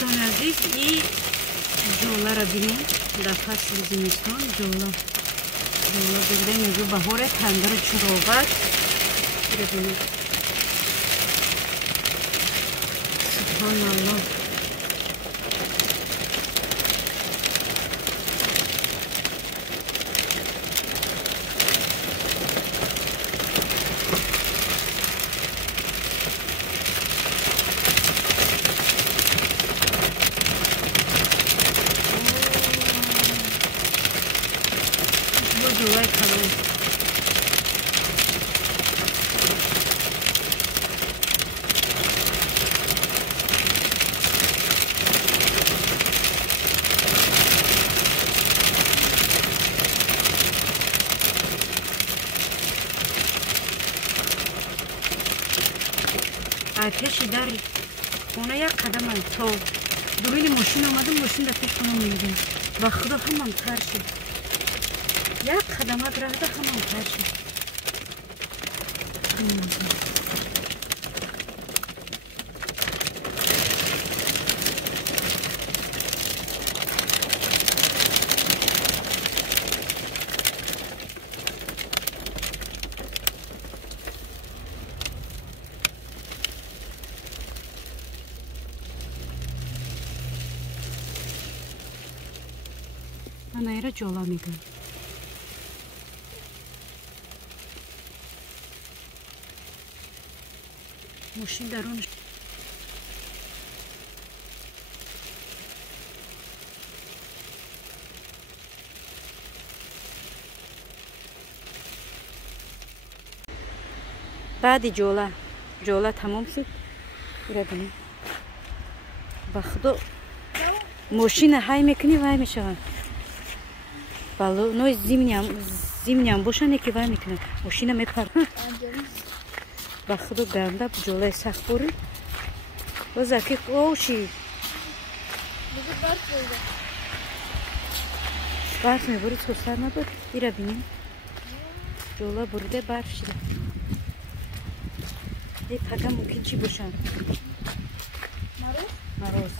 دوستان عزیز این جولا را بینیم در فصل زمستان جولا بردیم اینجا بهار تندر چروبک را بینیم سبحان الله جوای کلون آتشی در خونه یک قدم تا دورین ماشین آمدم ماشین در پیش خونه میدیم و خدا همان تر شد یک قدمت رفته همان تر شد من ایره جولا میگم ماشین درونش بعد جولا تمام شد برای بینیم با خدا ماشین های میکنی وای میشون بالو نوی زیمنیم باشن که وای میکنه ماشین میپر با خدا گرنده جولای سخت بوری باز اکی اوشی برف میبوری تو سر نبود ایره بینیم جولا بریده برف شده ای پکم ممکن چی باشن مروز